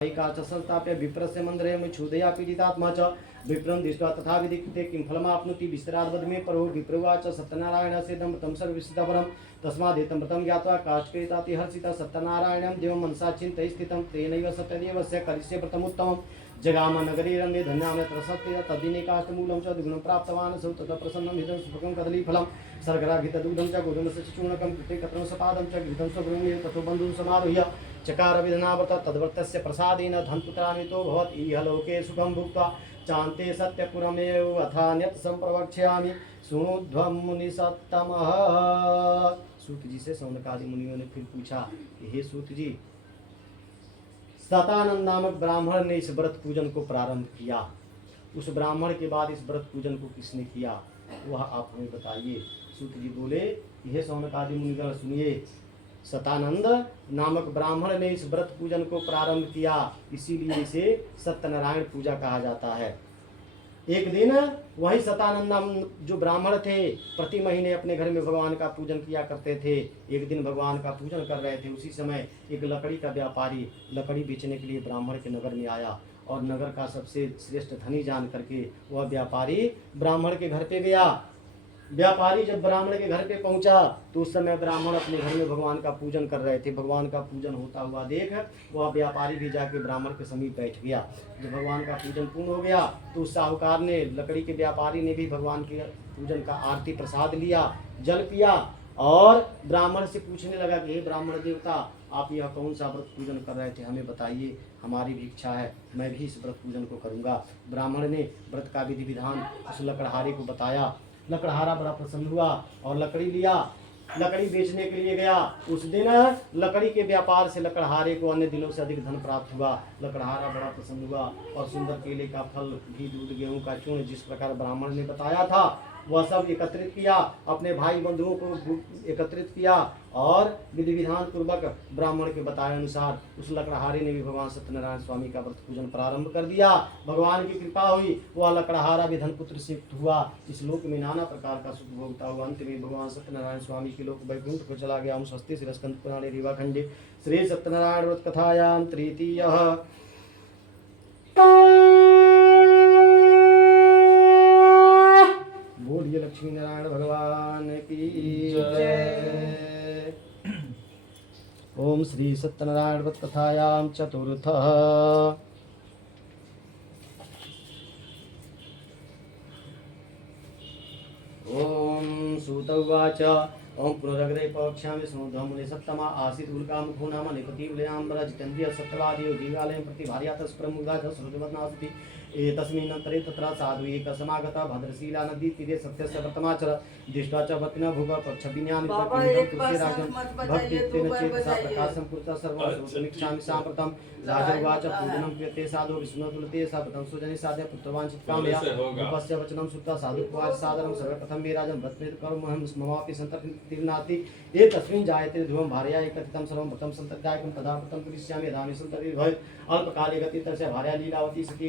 का च संस्थाप्य विप्रस्य मंदिरे क्षुदया पीडितात्मा च विप्रं दृष्ट्वा तथा विधिकृते किं फलमाप्नोति विस्तराद्वद मे परो विप्रवाच सत्यनारायणस्य दम्पतं सर्वविसितपरं तस्मादेतं व्रतं ज्ञात्वा काष्ठपेताति हर्षिता सत्यनारायणं देवं मनसा चिन्तय स्थितं तेनैव सत्यदेवस्य करिष्ये व्रतमुत्तमं जगाम नगरे रम्ये धन्याम त्रसत्य तद्दिने काष्ठमूलं च द्विगुणं प्राप्तवान् सौ ततः प्रसन्नं हितं सुखं कदलीफलं सर्गराघितदुग्धं च गोधूमस्य चूर्णकं कृते कत्रं सपादं च घृतं स्वगृह्णीय ततो बन्धुं समारुह्य चकार विधनाव्रत तद्व्रतस्य प्रसादेन धनपुत्रान्वितो भवत् इह लोके सुखं भुक्त्वा चान्ते सत्यपुरमेव अथान्यत् संप्रवक्ष्यामि शृणुध्वं मुनिसत्तमः। सूत जी से सौनकादि मुनियों ने फिर पूछा कि हे सूत जी, सतानंद नामक ब्राह्मण ने इस व्रत पूजन को प्रारंभ किया, उस ब्राह्मण के बाद इस व्रत पूजन को किसने किया, वह आप हमें बताइए। सूत जी बोले, यह सौनकादि मुनिगण सुनिए, सतानंद नामक ब्राह्मण ने इस व्रत पूजन को प्रारंभ किया, इसीलिए इसे सत्यनारायण पूजा कहा जाता है। एक दिन वही सतानंद नाम जो ब्राह्मण थे प्रति महीने अपने घर में भगवान का पूजन किया करते थे। एक दिन भगवान का पूजन कर रहे थे, उसी समय एक लकड़ी का व्यापारी लकड़ी बेचने के लिए ब्राह्मण के नगर में आया और नगर का सबसे श्रेष्ठ धनी जान करके वह व्यापारी ब्राह्मण के घर पे गया। व्यापारी जब ब्राह्मण के घर पे पहुंचा तो उस समय ब्राह्मण अपने घर में भगवान का पूजन कर रहे थे। भगवान का पूजन होता हुआ देख वह व्यापारी भी जाके ब्राह्मण के समीप बैठ गया। जब भगवान का पूजन पूर्ण हो गया तो उस साहूकार ने, लकड़ी के व्यापारी ने भी भगवान के पूजन का आरती प्रसाद लिया, जल पिया और ब्राह्मण से पूछने लगा कि हे ब्राह्मण देवता, आप यह कौन सा व्रत पूजन कर रहे थे, हमें बताइए, हमारी भी इच्छा है, मैं भी इस व्रत पूजन को करूँगा। ब्राह्मण ने व्रत का विधि विधान उस लकड़हारे को बताया। लकड़हारा बड़ा प्रसन्न हुआ और लकड़ी लिया, लकड़ी बेचने के लिए गया। उस दिन लकड़ी के व्यापार से लकड़हारे को अन्य दिनों से अधिक धन प्राप्त हुआ। लकड़हारा बड़ा प्रसन्न हुआ और सुंदर केले का फल, घी, दूध, गेहूं का चूर्ण जिस प्रकार ब्राह्मण ने बताया था वह सब एकत्रित किया, अपने भाई बंधुओं को एकत्रित किया और विधि विधान पूर्वक ब्राह्मण के बताए अनुसार उस लकड़हारे ने भी भगवान सत्यनारायण स्वामी का व्रत पूजन प्रारंभ कर दिया। भगवान की कृपा हुई, वह लकड़हारा भी धनपुत्र से युक्त हुआ, इस लोक में नाना प्रकार का सुख भोगता हुआ अंत में भगवान सत्यनारायण स्वामी के लोक वैकुंठ को चला गया। स्वस्ति श्री स्कंद पुराणे रीवाखंडे श्री सत्यनारायण व्रत कथायां तृतीयः। बोलिए लक्ष्मी नारायण भगवान की जय। ओम श्री सत्यनारायण व्रत कथायां चतुर्थः। ओम सूत उवाच ओम पुनरग्रे पवक्ष्यामि स्नुद्धं मुने सप्तमा आसीत् उल्कामुखो नाम निपतिविलयाम्बर जितेन्द्रिय सत्यवादी दिव्यालयं प्रति भार्यातः प्रमुग्धा च श्रुतिवदनास्ति। एतस्मिन्नन्तरे तत्र साधु एकः समागतः भद्रशीला नदी तीरे सत्यस्य व्रतमाचर दृष्ट्वा च वत्तिनः भूगर्भच्छबिन्यानि तुलसीराजं भक्तित्वेन चेतसा प्रकाशं कुरुतः सर्वं श्रोतुमिच्छामि साम्प्रतं। राजोवाच पूजनं क्रियते साधु विष्णुतुलते सा व्रतं सुजने साध्य पुत्रवाञ्छितकामया भूपस्य वचनं श्रुत्वा साधुत्वाच सादरं सर्वप्रथम मे राजन् व्रतमेतत् करोमहं ममापि सन्ततिर्नास्ति। एतस्मिन् जायते ध्रुवं भार्या एकत्रितं सर्वं व्रतं सन्तत्यागं तदा व्रतं करिष्यामि यदा मे सन्ततिर्भवेत्। अल्पकाले गते तस्य भार्या लीलावती सती